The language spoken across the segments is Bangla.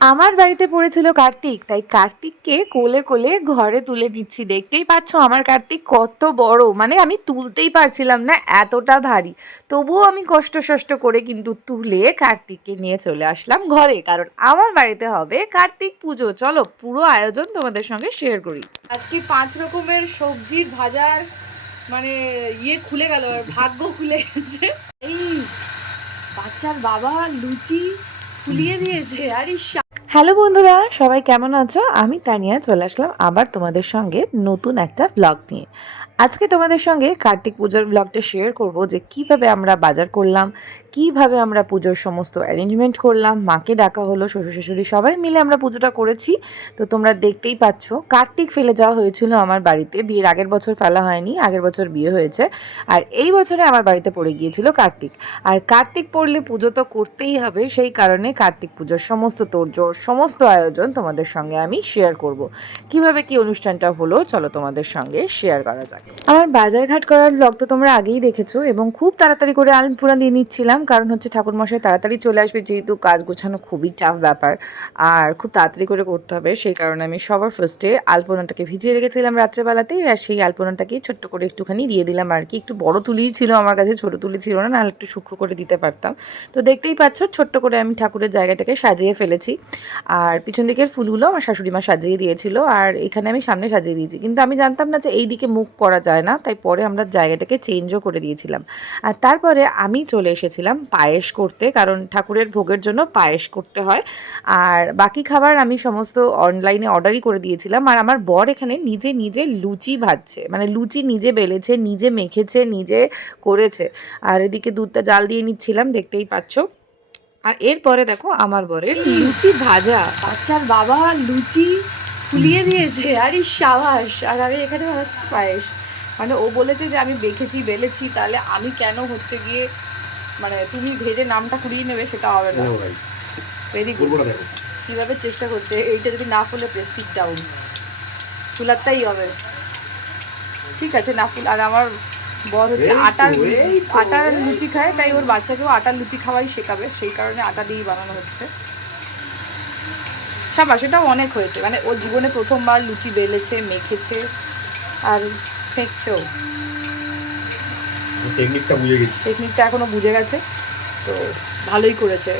আমার বাড়িতে পড়েছিল কার্তিক, তাই কার্তিককে কোলে কোলে ঘরে তুলে দিচ্ছি। দেখতেই পাচ্ছ আমার কার্তিক কত বড়। মানে আমি তুলতেই পারছিলাম না, এতটা ভারী। তবুও আমি কষ্ট সষ্ট করে কিন্তু তুলে কার্তিককে নিয়ে চলে আসলাম ঘরে। কারণ আমার বাড়িতে হবে কার্তিক পুজো। চলো, পুরো আয়োজন তোমাদের সঙ্গে শেয়ার করি। আজকে পাঁচ রকমের সবজির ভাজার মানে ইয়ে খুলে গেল, আর ভাগ্য খুলে গেছে। এই, বাচ্চার বাবা লুচি ফুলিয়ে দিয়েছে। আরে হ্যালো বন্ধুরা, সবাই কেমন আছো? আমি তানিয়া, চলে আসলাম আবার তোমাদের সঙ্গে নতুন একটা ব্লগ নিয়ে। আজকে তোমাদের সঙ্গে কার্তিক পুজোর ব্লগটা শেয়ার করব যে কীভাবে আমরা বাজার করলাম, কীভাবে আমরা পুজোর সমস্ত অ্যারেঞ্জমেন্ট করলাম, মাকে ডাকা হলো, শ্বশুর শাশুড়ি সবাই মিলে আমরা পুজোটা করেছি। তো তোমরা দেখতেই পাচ্ছ, কার্তিক ফেলে যাওয়া হয়েছিল আমার বাড়িতে, বিয়ের আগের বছর ফেলা হয়নি, আগের বছর বিয়ে হয়েছে। আর এই বছরে আমার বাড়িতে পড়ে গিয়েছিল কার্তিক। আর কার্তিক পড়লে পুজো তো করতেই হবে, সেই কারণে কার্তিক পুজোর সমস্ত তোড়জোড়, সমস্ত আয়োজন তোমাদের সঙ্গে আমি শেয়ার করব। কীভাবে কি অনুষ্ঠানটা হলো, চলো তোমাদের সঙ্গে শেয়ার করা যাক। আমার বাজারঘাট করার ব্লগ তো তোমরা আগেই দেখেছ এবং খুব তাড়াতাড়ি করে আলমপুরা দিয়ে নিচ্ছিলাম। কারণ হচ্ছে ঠাকুরমশাই তাড়াতাড়ি চলে আসবে যেহেতু কাজ গোছানো খুবই টাফ ব্যাপার আর খুব তাড়াতাড়ি করে করতে হবে। সেই কারণে আমি সবার ফার্স্টে আলপনাটাকে ভিজিয়ে রেখেছিলাম রাত্রেবেলাতেই আর সেই আলপনাটাকে ছোট্ট করে একটুখানি দিয়ে দিলাম আর কি। একটু বড় তুলিই ছিল আমার কাছে, ছোট তুলি ছিল না, নাহলে একটু শুকনো করে দিতে পারতাম। তো দেখতেই পাচ্ছ, ছোট্ট করে আমি ঠাকুরের জায়গাটাকে সাজিয়ে ফেলেছি। আর পিছন দিকের ফুলগুলো আমার শাশুড়ি মা সাজিয়ে দিয়েছিল আর এখানে আমি সামনে সাজিয়ে দিয়েছি। কিন্তু আমি জানতাম না যে এই দিকে মুখ করা যায় না, তাই পরে আমরা জায়গাটাকে চেঞ্জও করে দিয়েছিলাম। আর তারপরে আমি চলে এসেছিলাম পায়েস করতে, কারণ ঠাকুরের ভোগের জন্য পায়েস করতে হয়। আর বাকি খাবার আমি সমস্ত অনলাইনে অর্ডারই করে দিয়েছিলাম। আর আমার বর এখানে নিজে নিজে লুচি ভাজছে মানে লুচি নিজে বেলেছে, নিজে মেখেছে, নিজে করেছে। আর এদিকে দুধটা জাল দিয়ে নিচ্ছিলাম, দেখতেই পাচ্ছ। আর এরপরে দেখো আমার বরের লুচি ভাজা। বাচ্চার বাবা লুচি ফুলিয়ে দিয়েছে, আরে সাবাস। আর আমি এখানে বানাচ্ছি পায়েস। মানে ও বলেছে যে আমি বেখেছি বেলেছি তাহলে আমি কেন হচ্ছে গিয়ে মানে তুমি ভেজে নামটা কুড়িয়ে নেবে সেটা হবে না। ভেরি গুড কীভাবে চেষ্টা করছে এইটা যদি না ফুলে প্রেস্টিজ ডাউন ফুলারটাই হবে। ঠিক আছে না ফুল আর আমার বর হচ্ছে আটার আটার লুচি খায় তাই ওর বাচ্চাকেও আটার লুচি খাওয়াই শেখাবে সেই কারণে আটা দিয়েই বানানো হচ্ছে। সাবাস এটাও অনেক হয়েছে। মানে ওর জীবনে প্রথমবার লুচি বেলেছে মেখেছে আর সেঁকছেও টেকনিকটা বুঝে গেছি। টেকনিকটা এখনও বুঝে গেছে। তো ভালোই করেছে।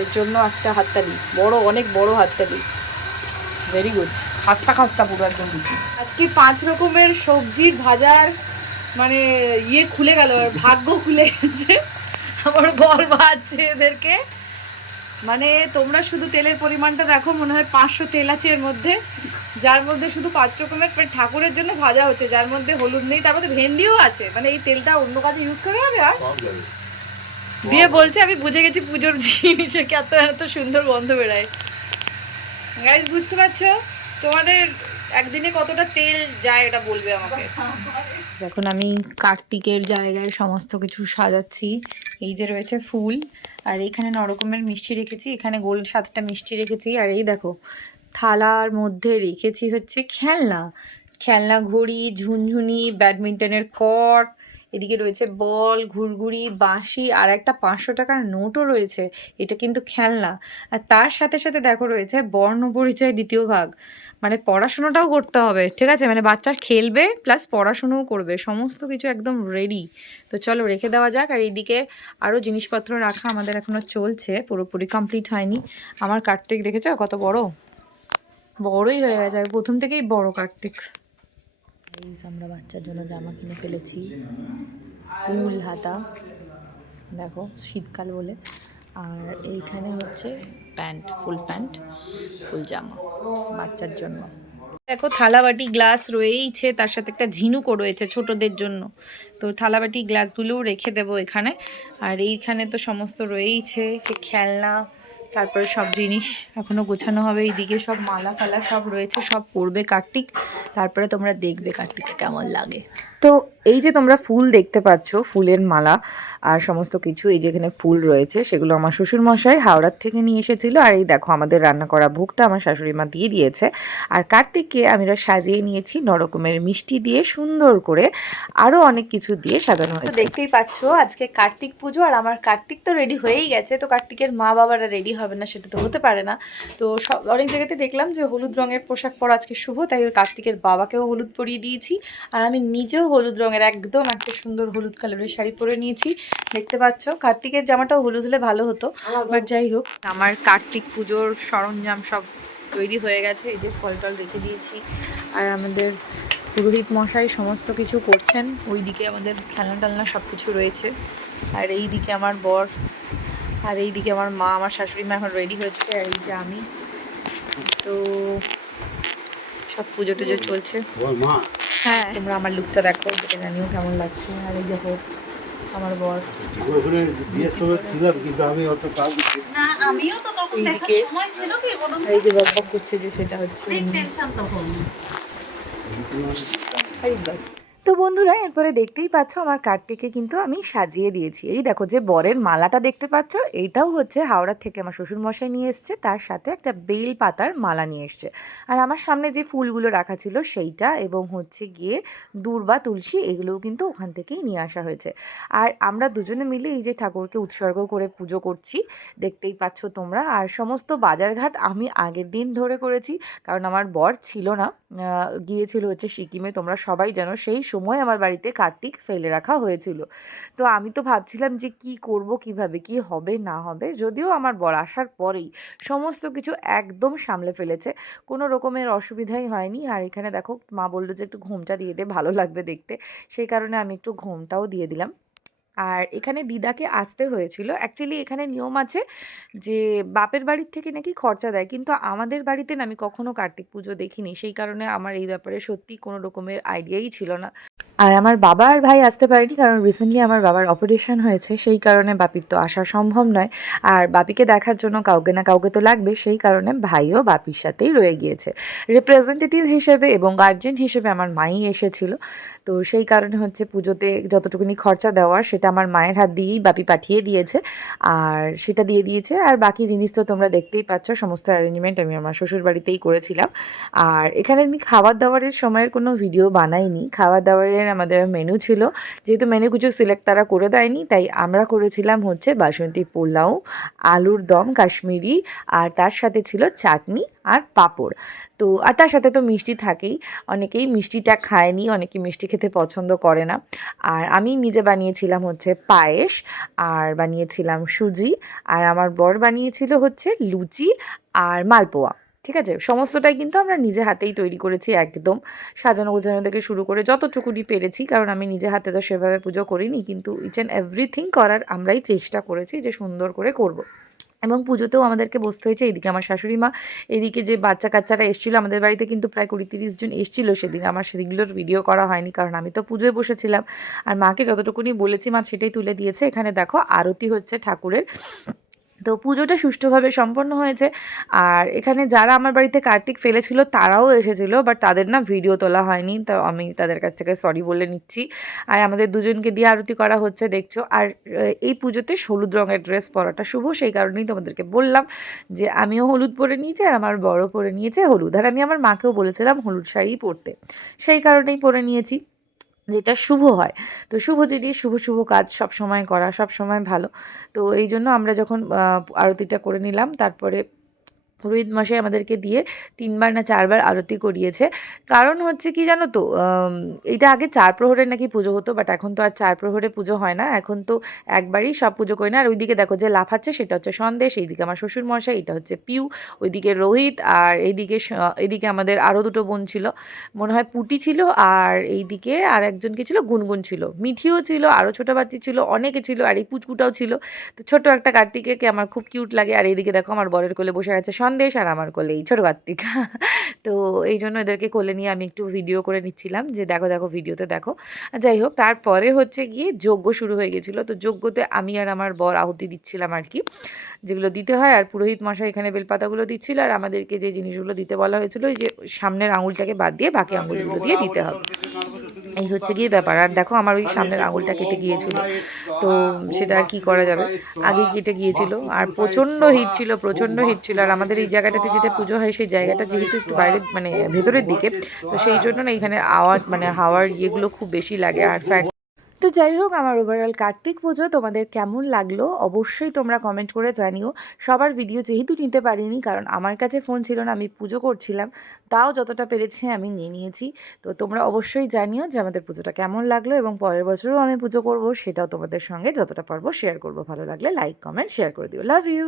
এর জন্য একটা হাততালি। বড় অনেক বড় হাততালি। ভেরি গুড খাস্তা খাস্তা পুরো একদম আজকে পাঁচ রকমের সবজির ভাজার মানে ইয়ে খুলে গেল আর ভাগ্য খুলে গেছে। আমার বর ভাজছে এদেরকে। মানে তোমরা শুধু তেলের পরিমাণটা দেখো মনে হয় পাঁচশো তেল আছে এর মধ্যে। যার মধ্যে শুধু পাঁচ রকমের মানে ঠাকুরের জন্য ভাজা হচ্ছে যার মধ্যে হলুদ নেই তার মধ্যে ভেন্ডিও আছে। মানে এই তেলটা অন্য কাজে ইউজ করা যাবে আর? দিয়ে বলছে আমি বুঝে গেছি পুজোর জিনিসে এত এত সুন্দর গন্ধ বেড়ায় গাইজ বুঝতে পারছ? তোমাদের একদিনে কতটা তেল যায় এটা বলবে আমাকে। এখন আমি কার্তিকের জায়গায় সমস্ত কিছু সাজাচ্ছি। এই যে রয়েছে ফুল আর এইখানে ন রকমের মিষ্টি রেখেছি এখানে গোল সাতটা মিষ্টি রেখেছি আর এই দেখো থালার মধ্যে রেখেছি হচ্ছে খেলনা। খেলনা ঘড়ি, ঝুনঝুনি, ব্যাডমিন্টনের কর্ক এদিকে রয়েছে বল, ঘুরঘুরি, বাঁশি, আর একটা পাঁচশো টাকার নোটও রয়েছে। এটা কিন্তু খেলনা। আর তার সাথে সাথে দেখো রয়েছে বর্ণ পরিচয় দ্বিতীয় ভাগ। মানে পড়াশোনাটাও করতে হবে, ঠিক আছে? মানে বাচ্চা খেলবে প্লাস পড়াশুনোও করবে। সমস্ত কিছু একদম রেডি তো চলো রেখে দেওয়া যাক। আর এইদিকে আরও জিনিসপত্র রাখা আমাদের এখনও চলছে। পুরোপুরি কমপ্লিট হয়নি। আমার কার্তিক দেখেছ কত বড়? বড়ই হয়ে গেছে প্রথম থেকেই বড় কার্তিক। এই আমরা বাচ্চার জন্য জামা কিনে ফেলেছি। ফুল হাতা দেখো শীতকাল বলে। আর এইখানে হচ্ছে প্যান্ট ফুল প্যান্ট ফুল জামা বাচ্চার জন্য। দেখো থালাবাটি গ্লাস রয়েইছে তার সাথে একটা ঝিনুকও রয়েছে ছোটদের জন্য। তো থালাবাটি গ্লাসগুলোও রেখে দেবো এখানে। আর এইখানে তো সমস্ত রয়েইছে খেলনা তারপরে সব জিনিস এখনও গোছানো হবে, এইদিকে সব মালা ফালা সব রয়েছে, সব পরবে কার্তিক। তারপরে তোমরা দেখবে কার্তিকটা কেমন লাগে। তো এই যে তোমরা ফুল দেখতে পাচ্ছ ফুলের মালা আর সমস্ত কিছু এই যেখানে ফুল রয়েছে সেগুলো আমার শ্বশুর মশাই হাওড়ার থেকে নিয়ে এসেছিল। আর এই দেখো আমাদের রান্না করা ভোগটা আমার শাশুড়ি মা দিয়ে দিয়েছে। আর কার্তিককে আমরা সাজিয়ে নিয়েছি নরকমের মিষ্টি দিয়ে সুন্দর করে আরও অনেক কিছু দিয়ে সাজানো হয়েছে। দেখতেই পাচ্ছ আজকে কার্তিক পুজো আর আমার কার্তিক তো রেডি হয়েই গেছে তো কার্তিকের মা বাবারা রেডি হবে না সেটা তো হতে পারে না। তো সব অনেক জায়গাতে দেখলাম যে হলুদ রঙের পোশাক পরা আজকে শুভ তাই কার্তিকের বাবাকেও হলুদ পরিয়ে দিয়েছি। আর আমি নিজেও হলুদ রঙের একদম একটা সুন্দর হলুদ কালারের শাড়ি পরে নিয়েছি। দেখতে পাচ্ছ কার্তিকের জামাটাও হলুদ হলে ভালো হতো বাট যাই হোক আমার কার্তিক পুজোর সরঞ্জাম সব তৈরি হয়ে গেছে এই যে ফল টল রেখে দিয়েছি। আর আমাদের পুরোহিত মশাই সমস্ত কিছু করছেন ওইদিকে আমাদের খেলনা টালনা সব কিছু রয়েছে। আর এই দিকে আমার বর আর এই দিকে আমার মা আমার শাশুড়ি মা এখন রেডি হচ্ছে আর এই যে আমি। তো সব পুজো টুজো চলছে। হ্যাঁ তোমরা আমার লুকটা দেখো যেটা জানিও কেমন লাগছে। আর এই দেখো আমার বর। ওখানে বিয়ের সময় ছিলাম কিন্তু আমি অত কাজ না। আমিও তো তখন দেখার সময় ছিল কি বলুন এই যে বক করছে যে সেটা হচ্ছে টেনশন তখন। এই বাস তো বন্ধুরা, এরপরে দেখতেই পাচ্ছ আমার কার্তিকে কিন্তু আমি সাজিয়ে দিয়েছি। এই দেখো যে বরের মালাটা দেখতে পাচ্ছ, এইটাও হচ্ছে হাওড়া থেকে আমার শ্বশুর মশাই নিয়ে এসছে, তার সাথে একটা বেল পাতার মালা নিয়ে এসছে। আর আমার সামনে যে ফুলগুলো রাখা ছিল সেইটা এবং হচ্ছে গিয়ে দূর্বা, তুলসী, এগুলোও কিন্তু ওখান থেকেই নিয়ে আসা হয়েছে। আর আমরা দুজনে মিলে এই যে ঠাকুরকে উৎসর্গ করে পুজো করছি, দেখতেই পাচ্ছ তোমরা। আর সমস্ত বাজারঘাট আমি আগের দিন ধরে করেছি, কারণ আমার বর ছিল না। গিয়েছিল হচ্ছে সিকিমে। তোমরা সবাই জানো সেই সময় আমার বাড়িতে কার্তিক ফেলে রাখা হয়েছিল। তো আমি তো ভাবছিলাম যে কি করব, কীভাবে, কি হবে, না হবে? যদিও আমার বর আসার পরেই সমস্ত কিছু একদম সামলে ফেলেছে। কোনো রকমের অসুবিধাই হয়নি। আর এখানে দেখো, মা বলল যে একটু ঘুমটা দিয়ে দে, ভালো লাগবে দেখতে। সেই কারণে আমি একটু ঘুমটাও দিয়ে দিলাম। আর এখানে দিদাকে আসতে হয়েছিল। অ্যাকচুয়ালি এখানে নিয়ম আছে যে বাপের বাড়ির থেকে নাকি খরচা দেয়। কিন্তু আমাদের বাড়িতে না আমি কখনও কার্তিক পুজো দেখিনি। সেই কারণে আমার এই ব্যাপারে সত্যি কোনো রকমের আইডিয়াই ছিল না। আর আমার বাবা আর ভাই আসতে পারেনি কারণ রিসেন্টলি আমার বাবার অপারেশন হয়েছে, সেই কারণে বাপির তো আসা সম্ভব নয়। আর বাপিকে দেখার জন্য কাউকে না কাউকে তো লাগবে, সেই কারণে ভাইও বাপির সাথেই রয়ে গিয়েছে। রিপ্রেজেন্টেটিভ হিসেবে এবং গার্জেন হিসেবে আমার মাই এসেছিল। তো সেই কারণে হচ্ছে পুজোতে যতটুকুনি খরচা দেওয়ার সেটা আমার মায়ের হাত দিয়েই বাপি পাঠিয়ে দিয়েছে। আর সেটা দিয়ে দিয়েছে। আর বাকি জিনিস তো তোমরা দেখতেই পাচ্ছ, সমস্ত অ্যারেঞ্জমেন্ট আমি আমার শ্বশুর বাড়িতেই করেছিলাম। আর এখানে আমি খাবার দাবারের সময়ের কোনো ভিডিও বানাইনি। খাবার দাবারের আমাদের মেনু ছিল। যেহেতু মেনু কিছু সিলেক্ট তারা করে দেয়নি, তাই আমরা করেছিলাম হচ্ছে বাসন্তী পোলাও, আলুর দম, কাশ্মীরি, আর তার সাথে ছিল চাটনি আর পাঁপড়। তো, আর তার সাথে তো মিষ্টি থাকেই। অনেকেই মিষ্টিটা খায়নি, অনেকে মিষ্টি খেতে পছন্দ করে না। আর আমি নিজে বানিয়েছিলাম হচ্ছে পায়েস, আর বানিয়েছিলাম সুজি, আর আমার বর বানিয়েছিল হচ্ছে লুচি আর মালপোয়া। ঠিক আছে? সমস্তটাই কিন্তু আমরা নিজে হাতেই তৈরি করেছি একদম। সাজানো গোছানো থেকে শুরু করে যতটুকুনি পেরেছি, কারণ আমি নিজে হাতে তো সেভাবে পুজো করিনি, কিন্তু ইচ অ্যান্ড এভরিথিং করার আমরাই চেষ্টা করেছি যে সুন্দর করে করব। এবং পুজোতেও আমাদেরকে বসতে হয়েছে, এদিকে আমার শাশুড়ি মা, এদিকে যে বাচ্চা কাচ্চারা এসেছিল, আমাদের বাড়িতে কিন্তু প্রায় কুড়ি তিরিশ জন এসেছিল সেদিন। আমার সেদিনগুলোর ভিডিও করা হয়নি, কারণ আমি তো পুজোয় বসেছিলাম। আর মাকে যতটুকুনি বলেছি, মা সেটাই তুলে দিয়েছে। এখানে দেখো, আরতি হচ্ছে ঠাকুরের। তো পুজোটা সুষ্ঠুভাবে সম্পন্ন হয়েছে। আর এখানে যারা আমার বাড়িতে কার্তিক ফেলেছিল, তারাও এসেছিল বাট তাদের না ভিডিও তোলা হয়নি, তো আমি তাদের কাছ থেকে সরি বলে নিচ্ছি। আর আমাদের দুজনকে দিয়ে আরতি করা হচ্ছে, দেখছ। আর এই পুজোতে হলুদ রঙের ড্রেস পরাটা শুভ, সেই কারণেই তোমাদেরকে বললাম যে আমিও হলুদ পরে নিয়েছি আর আমার বড় পরে নিয়েছে হলুদ। আর আমি আমার মাকেও বলেছিলাম হলুদ শাড়ি পরতে। সেই কারণেই পরে নিয়েছি। যেটা শুভ হয়। তো শুভ জিনিস শুভ শুভ কাজ সব সময় করা, সব সময় ভালো। তো এই জন্য আমরা যখন আরতিটা করে নিলাম, তারপরে পুরোহিত মশাই আমাদেরকে দিয়ে তিনবার না চারবার আরতি করিয়েছে। কারণ হচ্ছে কি জানো তো এটা আগে চার প্রহরের নাকি পুজো হতো বাট এখন তো আর চার প্রহরে পুজো হয় না। এখন তো একবারই সব পুজো করি না। আর ওইদিকে দেখো যে লাফাচ্ছে সেটা হচ্ছে সন্দেশ, এইদিকে আমার শ্বশুর মশাই, এটা হচ্ছে পিউ, ওইদিকে রোহিত, আর এইদিকে এইদিকে আমাদের আরও দুটো বোন ছিল। মনে হয় পুটি ছিল, আর এইদিকে আর একজন কে ছিল, গুনগুন ছিল। মিঠিও ছিল আরও ছোটো বাচ্চা ছিল, অনেকে ছিল, আর এই পুচকুটাও ছিল। তো ছোট একটা কার্তিকেকে আমার খুব কিউট লাগে। আর এইদিকে দেখো আমার বরের কোলে বসে আছে সন্দেশ আর আমার কোলে এই ছোটো কার্তিক। তো এই জন্য এদেরকে কোলে নিয়ে আমি একটু ভিডিও করে নিচ্ছিলাম যে দেখো দেখো ভিডিওতে দেখো। যাই হোক, তারপরে হচ্ছে গিয়ে যজ্ঞ শুরু হয়ে গেছিল। তো যজ্ঞতে আমি আর আমার বর আহুতি দিচ্ছিলাম আর কি, যেগুলো দিতে হয়। আর পুরোহিত মশাই এখানে বেলপাতাগুলো দিচ্ছিল। আর আমাদেরকে যে জিনিসগুলো দিতে বলা হয়েছিল, ওই যে সামনের আঙুলটাকে বাদ দিয়ে বাকি আঙুলগুলো দিয়ে দিতে হবে। এই হচ্ছে গিয়ে ব্যাপার। আর দেখো আমার ওই সামনের আঙুলটা কেটে গিয়েছিল। তো সেটা আর কি করা যাবে? আগে কেটে গিয়েছিল। আর প্রচণ্ড হিট ছিল, প্রচণ্ড হিট ছিল। আর আমাদের এই জায়গাটাতে যেটা পুজো হয়, সেই জায়গাটা যেহেতু একটু বাইরে মানে ভেতরের দিকে, তো সেই জন্য না এখানে আওয়াজ মানে হাওয়ার ইয়েগুলো খুব বেশি লাগে। আর ফ্যান তো যাই হোক, আমার ওভারঅল কার্তিক পুজো তোমাদের কেমন লাগল অবশ্যই তোমরা কমেন্ট করে জানিও। সবার ভিডিও যেহেতু নিতে পারিনি, কারণ আমার কাছে ফোন ছিল না, আমি পুজো করছিলাম, তাও যতটা পেরেছি আমি নিয়ে নিয়েছি। তো তোমরা অবশ্যই জানিও যে আমাদের পুজোটা কেমন লাগল এবং পরের বছরও আমি পুজো করব, সেটাও তোমাদের সঙ্গে যতটা পারব শেয়ার করব। ভালো লাগলে লাইক কমেন্ট শেয়ার করে দিও। Love you